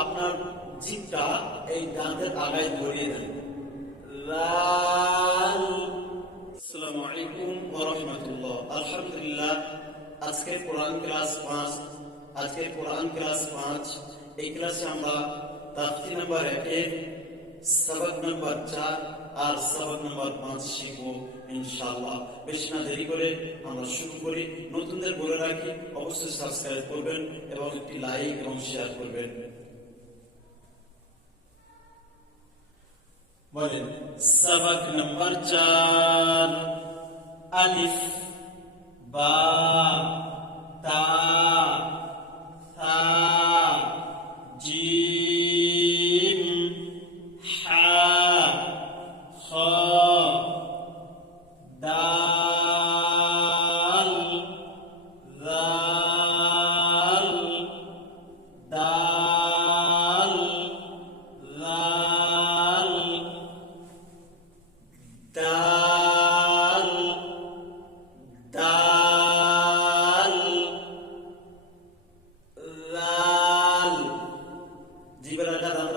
আপনার জিভটা এই দাঁতের আগায় ধরিয়ে দেন। আসসালামু আলাইকুম রাহমাতুল্লাহ আলহামদুলিল্লাহ, আজকে কোরআন ক্লাস 5 আজকে কোরআন ক্লাস 5 এই ক্লাসে আমরা তাফসীর নাম্বার 1 এর সবক নাম্বার 4 আর সবক নাম্বার 5 শিখব। ইনশাআল্লাহ। বেশি না দেরি করে আমরা শুরু করি। নতুনদের বলে রাখি, অবশ্যই সাবস্ক্রাইব করবেন এবং একটি লাইক এবং শেয়ার করবেন। বলেন, সবক নাম্বার 4 আলিফ, বা, তা, থা জিম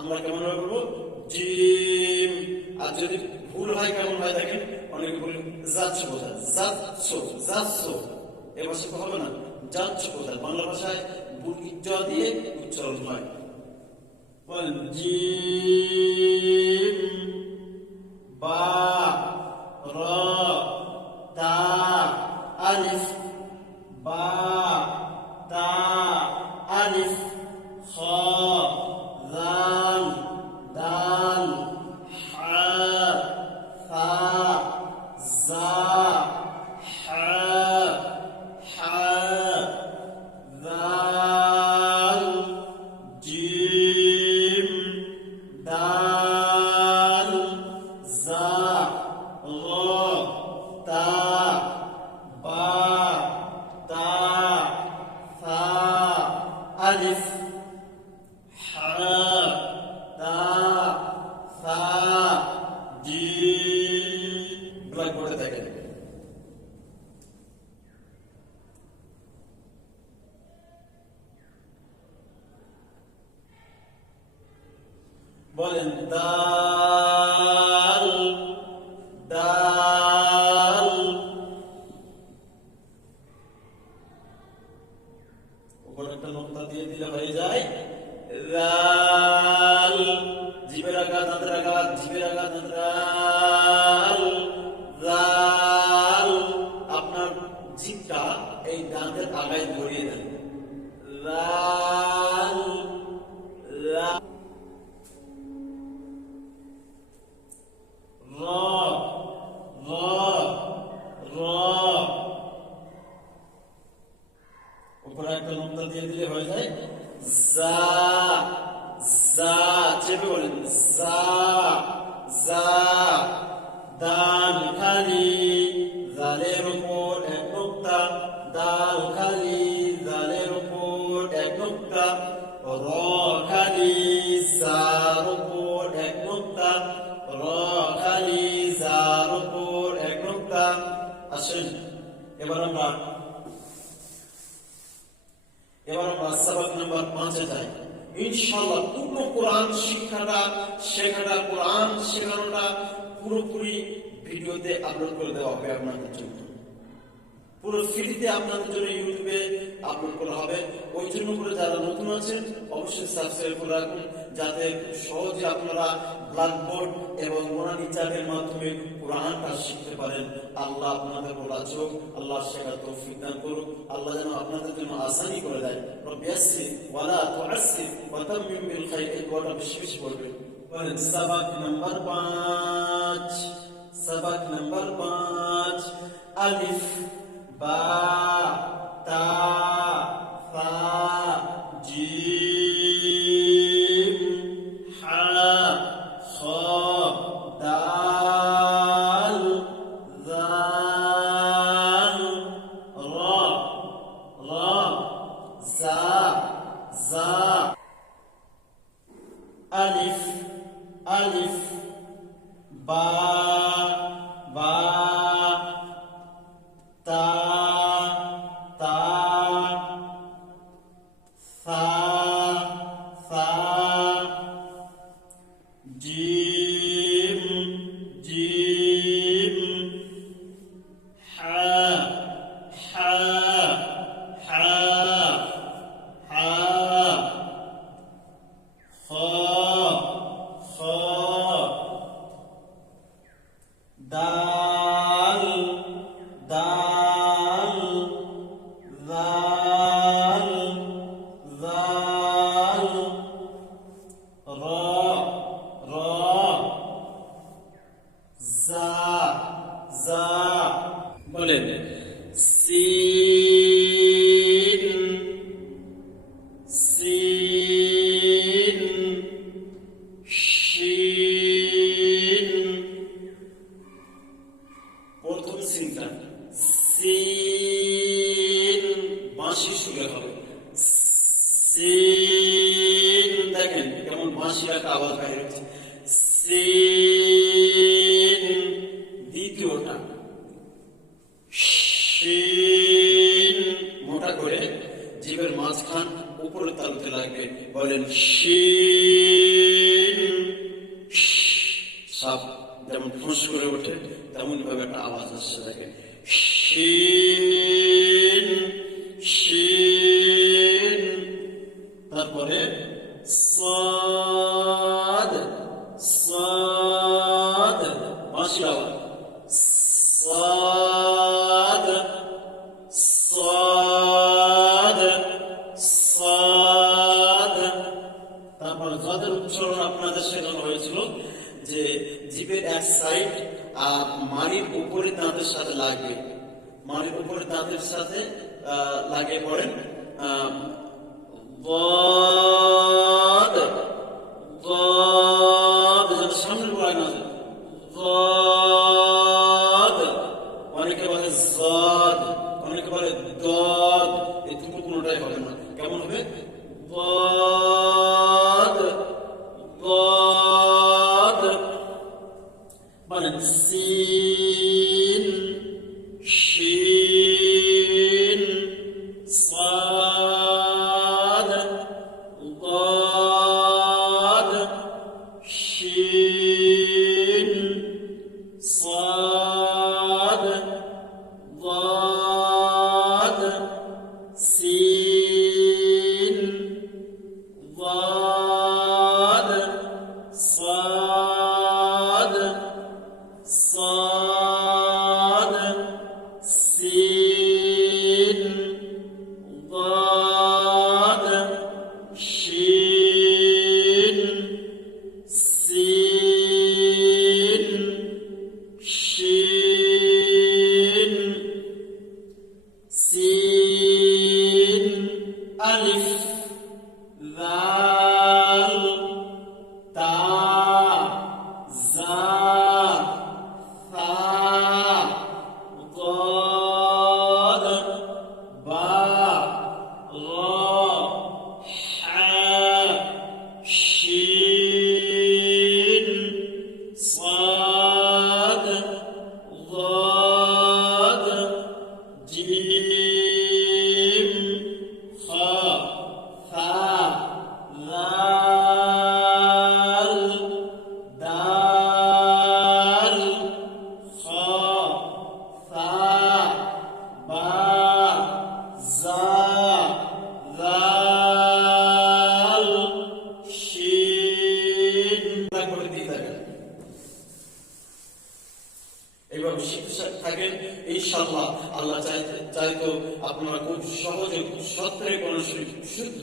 আমরা কেমন ভাবে বলব জিম। আর যদি ভুল হয়, কেমন হয় দেখেন? অনেকে বলি যাচ্ছ কোথায় যাচ্ছ যাচ্ছ এ ভাষা তো হবে না যাচ্ছ কোথায় বাংলা ভাষায় বুল ইজ্জা দিয়ে উচ্চারণ হয়। জিম বা র তা আলিফ বা তা আলিফ খ শিক্ষাটা শেখাটা কোরআন শেখানোটা পুরোপুরি ভিডিওতে আপলোড করে দেওয়া হবে আপনাদের জন্য। পুরো ফ্রিতে আপনাদের জন্য ইউটিউবে আপলোড করা হবে। ওই জন্য করে যারা নতুন আছেন, অবশ্যই সাবস্ক্রাইব করে রাখুন, যাতে সহজে আপনারা ব্ল্যাকবোর্ড এবং মোনানি চার্টের মাধ্যমে কোরআনটা শিখতে পারেন। আল্লাহ আপনাদের বলা চোখ, আল্লাহ শেখার তৌফিক দান করুক। আল্লাহ যেন আপনাদের জন্য আসানি করে দেয়। রব্বি ইয়াসসির ওয়ালা তুআসসির, ওয়া তাম্মিম বিল খাইর, এই বেশি বেশি পড়বেন। বলেন নাম্বার পাঁচ, সাবাক নাম্বার পাঁচ, আলিফ বা দাল দাল জাল জাল র র জা জা বলেন সিন সিন উপরে লাগবে বলেন সাপ যেমন ফুস করে ওঠে তেমন ভাবে একটা আওয়াজ আসছে দেখেন শিন এক সাইড মাড়ির উপরে দাঁতের সাথে মাড়ির উপরে দাঁতের সাথে লাগে পড়েন। অনেকে বলে অনেকে বলে না। কেমন হবে?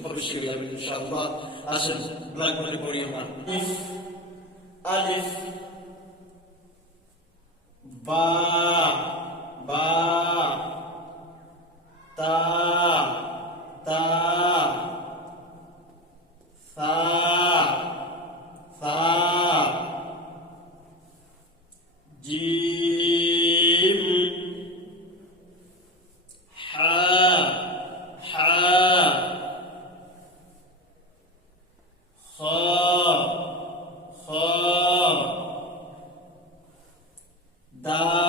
শুদ্ধভাবে শিখে যাবেন ইনশাআল্লাহ। আসেন ব্ল্যাকবোর্ডে পড়ি আমরা। আলিফ বা বা তা তা the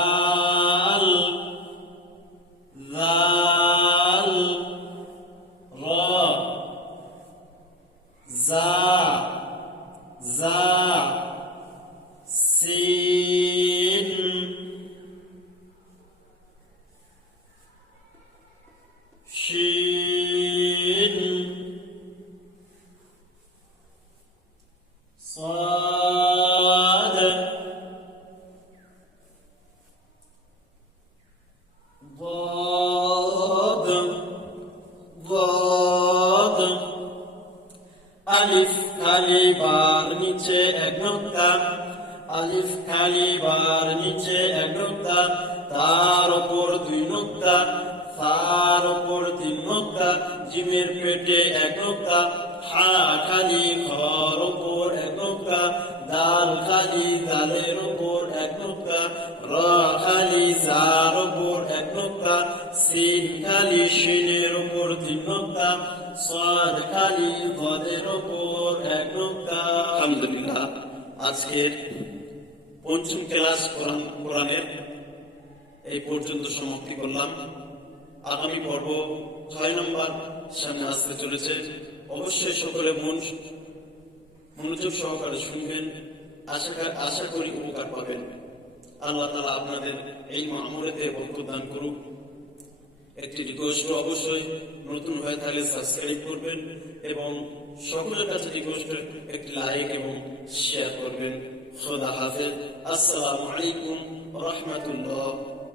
আজকের পঞ্চম ক্লাস কোরআন কোরআনের এই পর্যন্ত সমাপ্তি করলাম। আগামী পর্ব ছয় নম্বর সামনে আসতে চলেছে। অবশ্যই সকলে মন মনোযোগ সহকারে শুনবেন। আশা আশা করি উপকার পাবেন। আল্লাহ তালা আপনাদের এই বরকত দান করুক। একটি রিকোয়েস্ট অবশ্যই নতুন হয়ে থাকলে সাবস্ক্রাইব করবেন এবং সকলের কাছে রিকোয়েস্ট একটি লাইক এবং শেয়ার করবেন। খোদা হাফেজ। আসসালামু আলাইকুম রহমতুল্লাহ।